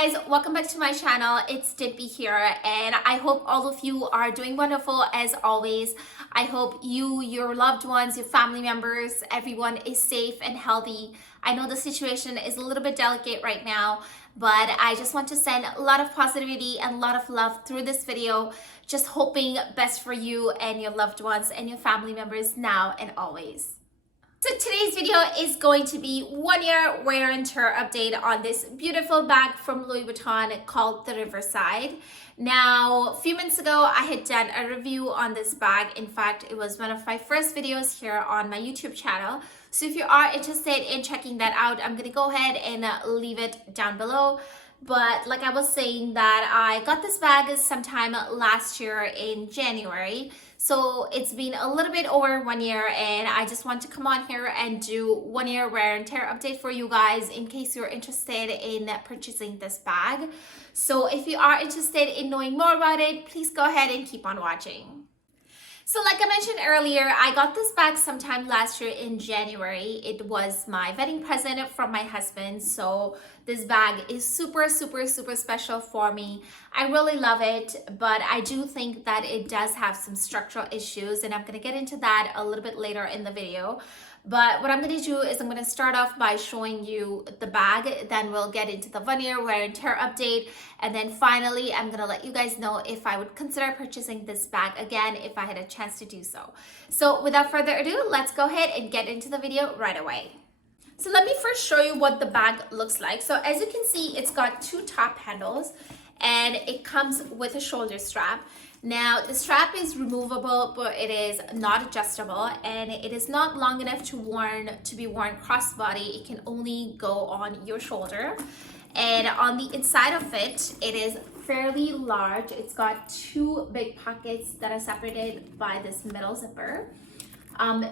guys, welcome back to my channel. It's Dimpy here, and I hope all of you are doing wonderful as always. I hope you, your loved ones, your family members, everyone is safe and healthy. I know the situation is a little bit delicate right now, but I just want to send a lot of positivity and a lot of love through this video, just hoping best for you and your loved ones and your family members now and always. So today's video is going to be 1 year wear and tear update on this beautiful bag from Louis Vuitton called the Riverside. Now, a few months ago, I had done a review on this bag. In fact, it was one of my first videos here on my YouTube channel. So if you are interested in checking that out, I'm gonna go ahead and leave it down below. But like I was saying, that I got this bag sometime last year in January. So it's been a little bit over 1 year, and I just want to come on here and do 1 year wear and tear update for you guys in case you're interested in purchasing this bag. So if you are interested in knowing more about it, please go ahead and keep on watching. So like I mentioned earlier, I got this bag sometime last year in January. It was my wedding present from my husband. So this bag is super special for me. I really love it, but I do think that it does have some structural issues, and I'm gonna get into that a little bit later in the video. But what I'm going to do is I'm going to start off by showing you the bag, then we'll get into the 1 year wear and tear update, and then finally I'm going to let you guys know if I would consider purchasing this bag again if I had a chance to do so. So without further ado, let's go ahead and get into the video right away. So let me first show you what the bag looks like. So as you can see, it's got two top handles and it comes with a shoulder strap. Now the strap is removable, but it is not adjustable, and it is not long enough to be worn crossbody. It can only go on your shoulder. And on the inside of it, it is fairly large. It's got two big pockets that are separated by this middle zipper.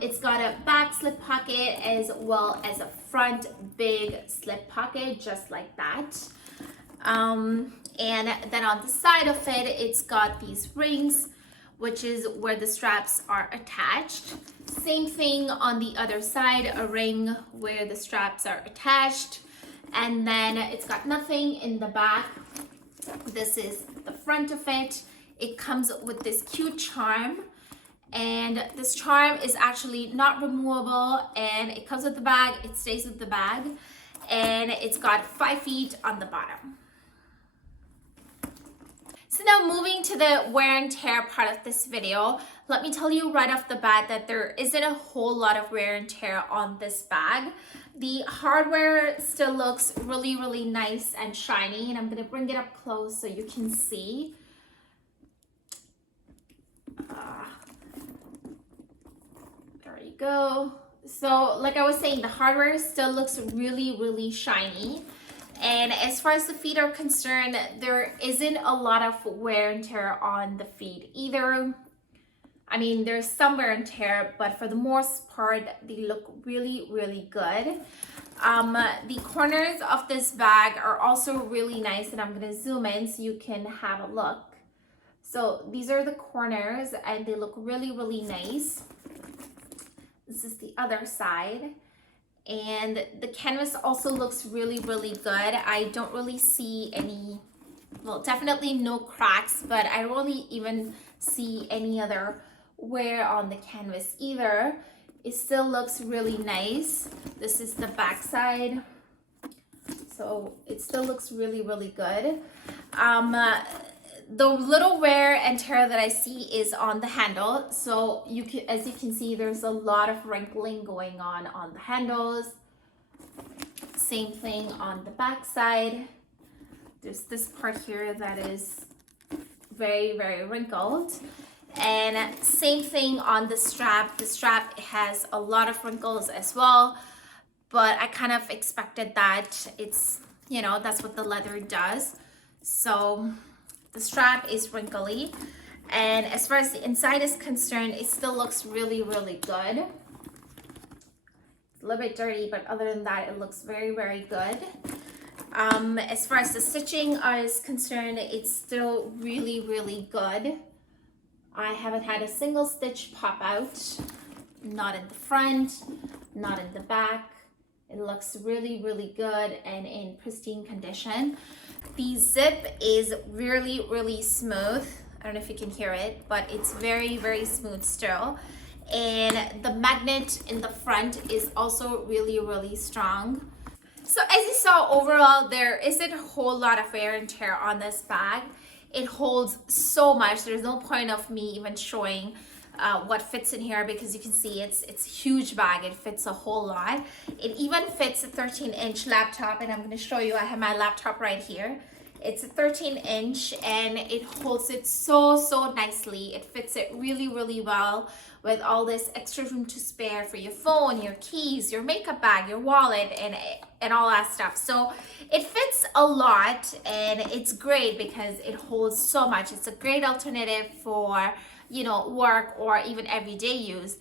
It's got a back slip pocket as well as a front big slip pocket, just like that. And then on the side of it, it's got these rings, which is where the straps are attached. Same thing on the other side, a ring where the straps are attached. And then it's got nothing in the back. This is the front of it. It comes with this cute charm. And this charm is actually not removable, and it comes with the bag, it stays with the bag. And it's got 5 feet on the bottom. So now moving to the wear and tear part of this video, let me tell you right off the bat that there isn't a whole lot of wear and tear on this bag. The hardware still looks really nice and shiny, and I'm gonna bring it up close so you can see. There you go. So like I was saying, the hardware still looks really shiny. And as far as the feet are concerned, there isn't a lot of wear and tear on the feet either. I mean, there's some wear and tear, but for the most part, they look really good. The corners of this bag are also really nice, and I'm gonna zoom in so you can have a look. So these are the corners, and they look really nice. This is the other side. And the canvas also looks really good. I don't really see any, well, definitely no cracks, but I don't really even see any other wear on the canvas either. It still looks really nice. This is the back side. So it still looks really good. The little wear and tear that I see is on the handle. So as you can see, there's a lot of wrinkling going on the handles. Same thing on the back side. There's this part here that is very wrinkled. And same thing on the strap. The strap has a lot of wrinkles as well, but I kind of expected that. It's, you know, that's what the leather does. So the strap is wrinkly, and as far as the inside is concerned, it still looks really good. It's a little bit dirty, but other than that, it looks very good. As far as the stitching is concerned, it's still really good. I haven't had a single stitch pop out, not in the front, not in the back. It looks really good and in pristine condition. The zip is really, really smooth. I don't know if you can hear it, but it's very, very smooth still. And the magnet in the front is also really, really strong. So as you saw, overall, there isn't a whole lot of wear and tear on this bag. It holds so much. There's no point of me even showing what fits in here, because you can see it's a huge bag. It fits a whole lot. It even fits a 13-inch laptop, and I'm going to show you. I have my laptop right here. It's a 13-inch and it holds it so nicely. It fits it really, really well with all this extra room to spare for your phone, your keys, your makeup bag, your wallet, and all that stuff. So it fits a lot, and it's great because it holds so much. It's a great alternative for, you know, work or even everyday use.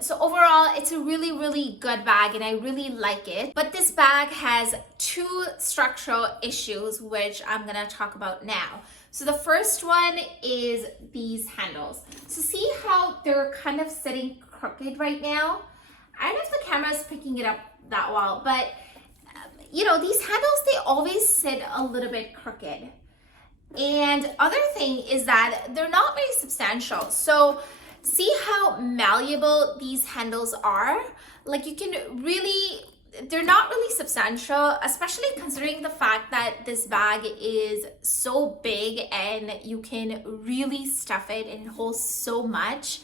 So overall, it's a really, really good bag, and I really like it. But this bag has two structural issues, which I'm gonna talk about now. So the first one is these handles. So see how they're kind of sitting crooked right now? I don't know if the camera is picking it up that well, but you know, these handles, they always sit a little bit crooked. And other thing is that they're not very substantial. So see how malleable these handles are? Like, you can really, they're not really substantial, especially considering the fact that this bag is so big and you can really stuff it and it holds so much.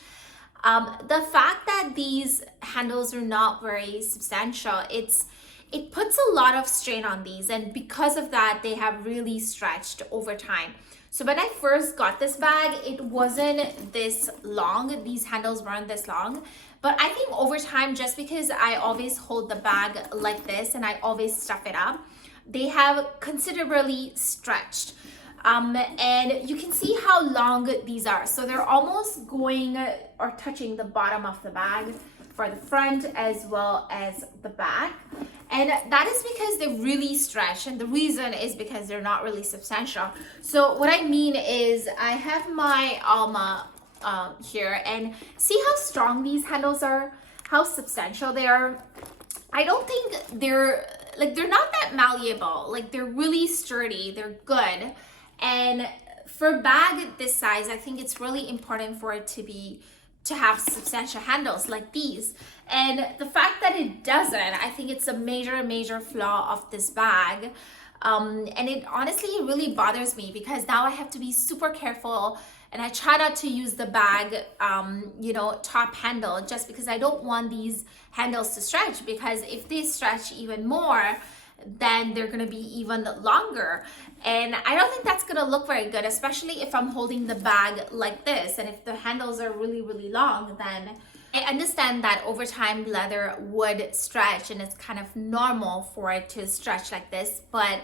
The fact that these handles are not very substantial, it puts a lot of strain on these, and because of that, they have really stretched over time. So when I first got this bag, it wasn't this long. These handles weren't this long. But I think over time, just because I always hold the bag like this and I always stuff it up, they have considerably stretched. And you can see how long these are. So they're almost going or touching the bottom of the bag for the front as well as the back. And that is because they really stretch, and the reason is because they're not really substantial. So what I mean is, I have my Alma here, and see how strong these handles are, how substantial they are. I don't think they're not that malleable. Like, they're really sturdy, they're good. And for a bag this size, I think it's really important for it to have substantial handles like these. And the fact that it doesn't, I think it's a major flaw of this bag. And it honestly really bothers me, because now I have to be super careful, and I try not to use the bag, you know, top handle, just because I don't want these handles to stretch, because if they stretch even more, then they're gonna be even longer. And I don't think that's gonna look very good, especially if I'm holding the bag like this. And if the handles are really, really long, then I understand that over time leather would stretch, and it's kind of normal for it to stretch like this. But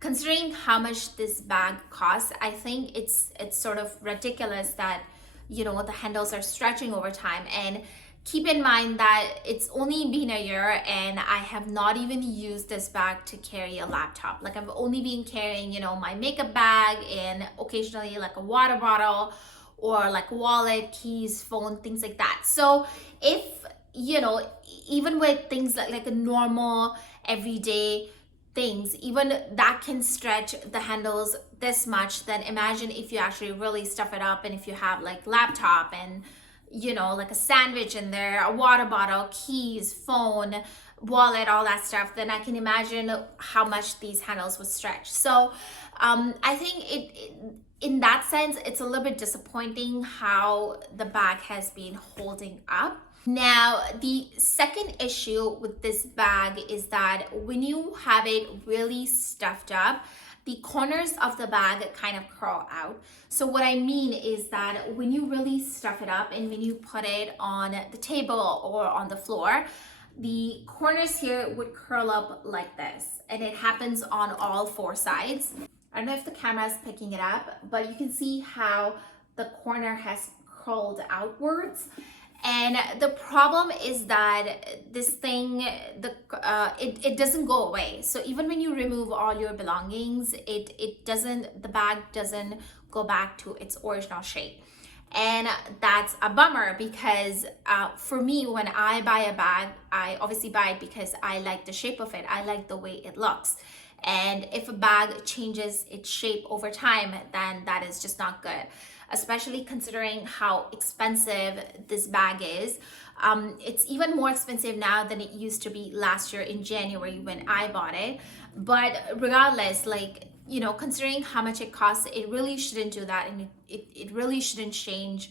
considering how much this bag costs, I think it's sort of ridiculous that, you know, the handles are stretching over time. And keep in mind that it's only been a year, and I have not even used this bag to carry a laptop. Like, I've only been carrying, you know, my makeup bag and occasionally like a water bottle or like wallet, keys, phone, things like that. So if, you know, even with things like a normal everyday things, even that can stretch the handles this much, then imagine if you actually really stuff it up, and if you have like laptop and, you know, like a sandwich in there, a water bottle, keys, phone, wallet, all that stuff, then I can imagine how much these handles would stretch. So I think in that sense, it's a little bit disappointing how the bag has been holding up. Now, the second issue with this bag is that when you have it really stuffed up, the corners of the bag kind of curl out. So what I mean is that when you really stuff it up and when you put it on the table or on the floor, the corners here would curl up like this, and it happens on all four sides. I don't know if the camera is picking it up, but you can see how the corner has curled outwards. And the problem is that this thing, it doesn't go away. So even when you remove all your belongings, the bag doesn't go back to its original shape. And that's a bummer, because for me, when I buy a bag, I obviously buy it because I like the shape of it. I like the way it looks. And if a bag changes its shape over time, then that is just not good, especially considering how expensive this bag is. It's even more expensive now than it used to be last year in January when I bought it. But regardless, like, you know, considering how much it costs, it really shouldn't do that, and it really shouldn't change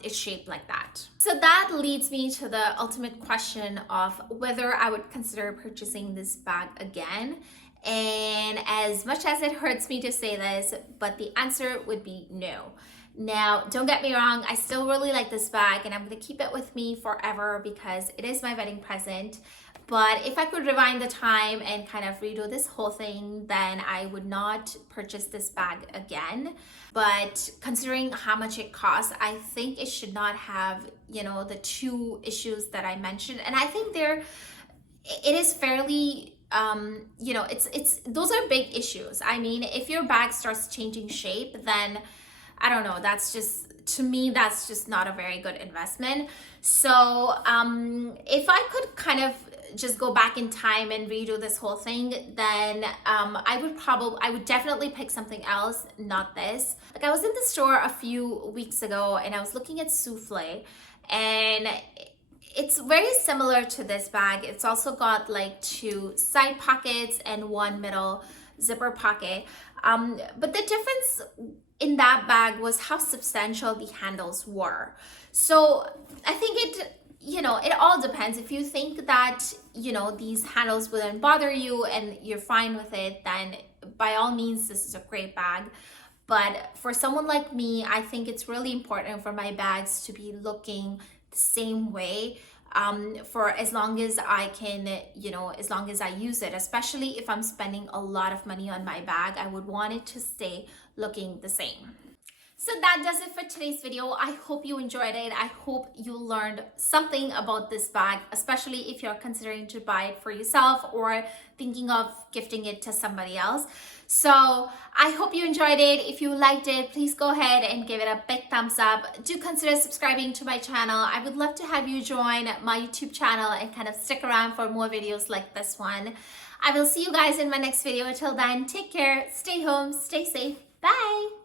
its shape like that. So that leads me to the ultimate question of whether I would consider purchasing this bag again. And as much as it hurts me to say this, but the answer would be no. Now, don't get me wrong, I still really like this bag and I'm going to keep it with me forever because it is my wedding present. But if I could rewind the time and kind of redo this whole thing, then I would not purchase this bag again. But considering how much it costs, I think it should not have, you know, the two issues that I mentioned. And I think it is fairly, you know, those are big issues. I mean, if your bag starts changing shape, then I don't know, that's just, to me, that's just not a very good investment. So if I could kind of just go back in time and redo this whole thing, then I would definitely pick something else, not this. Like, I was in the store a few weeks ago and I was looking at souffle, and it's very similar to this bag. It's also got like 2 side pockets and 1 middle zipper pocket. But the difference in that bag was how substantial the handles were. So I think you know, it all depends. If you think that, you know, these handles wouldn't bother you and you're fine with it, then by all means, this is a great bag. But for someone like me, I think it's really important for my bags to be looking the same way for as long as I can, you know, as long as I use it. Especially if I'm spending a lot of money on my bag, I would want it to stay looking the same. So that does it for today's video. I hope you enjoyed it. I hope you learned something about this bag, especially if you're considering to buy it for yourself or thinking of gifting it to somebody else. So I hope you enjoyed it. If you liked it, please go ahead and give it a big thumbs up. Do consider subscribing to my channel. I would love to have you join my YouTube channel and kind of stick around for more videos like this one. I will see you guys in my next video. Until then, take care, stay home, stay safe. Bye.